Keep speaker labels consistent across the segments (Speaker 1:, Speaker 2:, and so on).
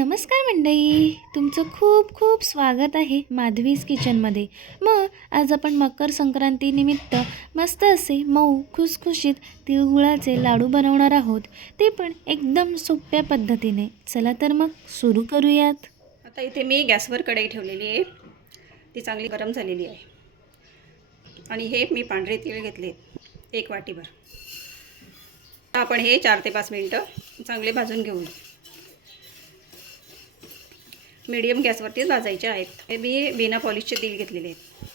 Speaker 1: नमस्कार मंडई तुमचं खूप खूप स्वागत आहे माधवीज किचनमध्ये. मग आज आपण मकर संक्रांतीनिमित्त मस्त असे मऊ खुसखुशीत तिळगुळाचे लाडू बनवणार आहोत. ते पण एकदम सोप्या पद्धतीने. चला तर मग सुरू करूयात.
Speaker 2: आता इथे मी गॅसवर कढई ठेवलेली आहे. ती चांगली गरम झालेली आहे. आणि हे मी पांढरे तीळ घेतले एक वाटीभर. आपण हे चार ते पाच मिनटं चांगले भाजून घेऊन मीडियम गॅसवरतीच भाजायचे आहेत. हे मी बिना पॉलिशचे तीळ घेतलेले आहेत.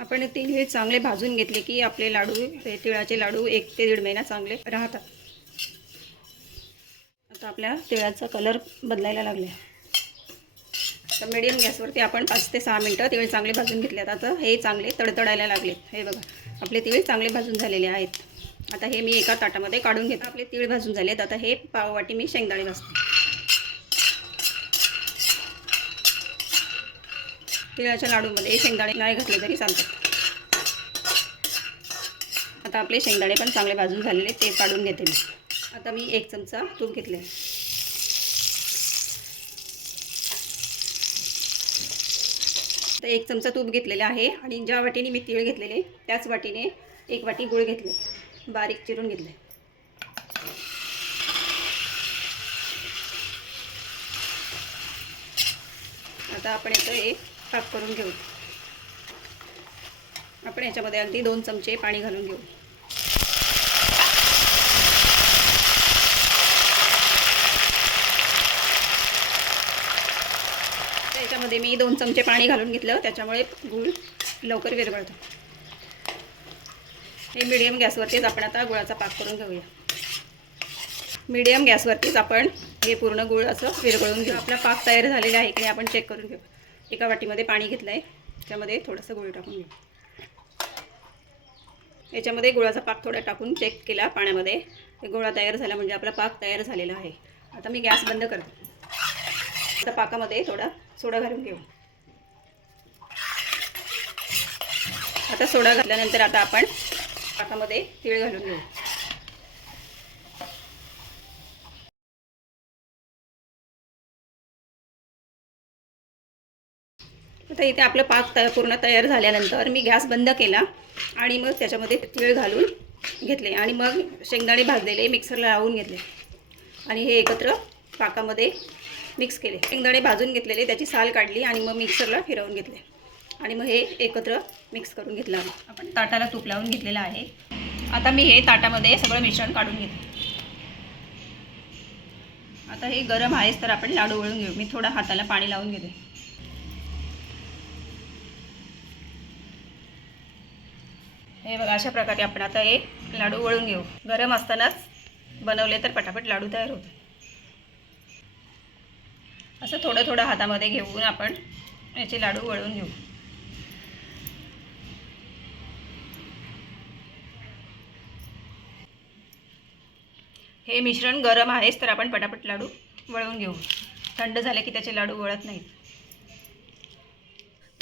Speaker 2: आपण तेल हे चांगले भाजून घेतले की आपले लाडू हे तिळाचे लाडू एक ते दीड महिना चांगले राहतात. आता आपल्या तिळाचा कलर बदलायला लागले. तर मिडियम गॅसवरती आपण पाच ते सहा मिनटं तिळ चांगले भाजून घेतले. आता हे चांगले तडतडायला लागले. हे बघा आपले तिळ चांगले भाजून झालेले आहेत. आता हे मी एका ताटामध्ये काढून घेतो. आपले तीळ भाजून झालेत. आता हे पाववाटी मी शेंगदाणे भाजते तिळाच्या लाडूमध्ये शेंगदाणे नाही घातले तरी चालतात. आता आपले शेंगदाणे पण चांगले भाजून झालेले ते काढून घेते मी. आता मी एक चमचा तूप घेतले तर एक चमचा तूप घेतलेला आहे आणि ज्या वाटीने मी तीळ घेतलेले त्याच वाटीने एक वाटी गुळ घेतले. बारीक चिरून घेतले आता आपण येतो एक पाक करून घेऊ. आपण याच्यामध्ये अगदी दोन चमचे पाणी घालून घेऊ. त्याच्यामध्ये मी दोन चमचे पाणी घालून घेतलं. त्याच्यामुळे गूळ लवकर विरघळतो. हे मिडियम गॅसवरतीच आपण आता गुळाचा पाक करून घेऊया. मिडियम गॅसवरतीच आपण हे पूर्ण गुळ असं विरघळून घेऊ. आपला पाक तयार झालेला आहे की नाही आपण चेक करून घेऊ. एका वाटीमध्ये पाणी घेतलं आहे त्यामध्ये थोडंसं गुळ टाकून घेऊ. याच्यामध्ये गुळाचा पाक थोडा टाकून चेक केला पाण्यामध्ये. गोळा तयार झाला म्हणजे आपला पाक तयार झालेला आहे. आता मी गॅस बंद करते. आता पाकामध्ये थोडा सोडा घालून घेऊ. आता सोडा घातल्यानंतर आता आपण पाकामध्ये तीळ घालून घेऊ. आता इथे आपलं पाक तया पूर्ण तयार झाल्यानंतर मी गॅस बंद केला आणि मग त्याच्यामध्ये तीळ घालून घेतले आणि मग शेंगदाणे भाजलेले मिक्सरला लावून घेतले. आणि हे एकत्र पाकामध्ये मिक्स केले. शेंगदाणे भाजून घेतलेले त्याची साल काढली आणि मग मिक्सरला फिरवून घेतले. आणि मग हे एकत्र मिक्स करून घेतलं आपण ताटाला तूप लावून घेतलेलं आहे. आता मी हे ताटामध्ये सगळं मिश्रण काढून घेते. आता हे गरम आहेच तर आपण लाडू वळून घेऊ. मी थोडं हाताला पाणी लावून घेते. हे बघा अशा प्रकारे आपण आता हे लाडू वळून घेऊ. गरम असतानाच बनवले तर पटापट लाडू तयार होतात. असं थोडं थोडं हातामध्ये घेऊन आपण याचे लाडू वळून घेऊ. हे मिश्रण गरम आहेच तर आपण पटापट लाडू वळवून घेऊ. थंड झाले की त्याचे लाडू वळत नाहीत.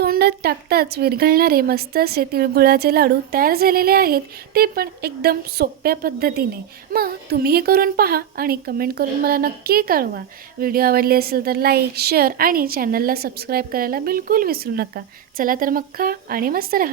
Speaker 1: तोंडात टाकताच विरघळणारे मस्त असे तिळगुळाचे लाडू तयार झालेले आहेत ते पण एकदम सोप्या पद्धतीने. मग तुम्ही हे करून पहा आणि कमेंट करून मला नक्की कळवा. व्हिडिओ आवडली असेल तर लाईक शेअर आणि चॅनलला सबस्क्राईब करायला बिलकुल विसरू नका. चला तर मग खा आणि मस्त राहा.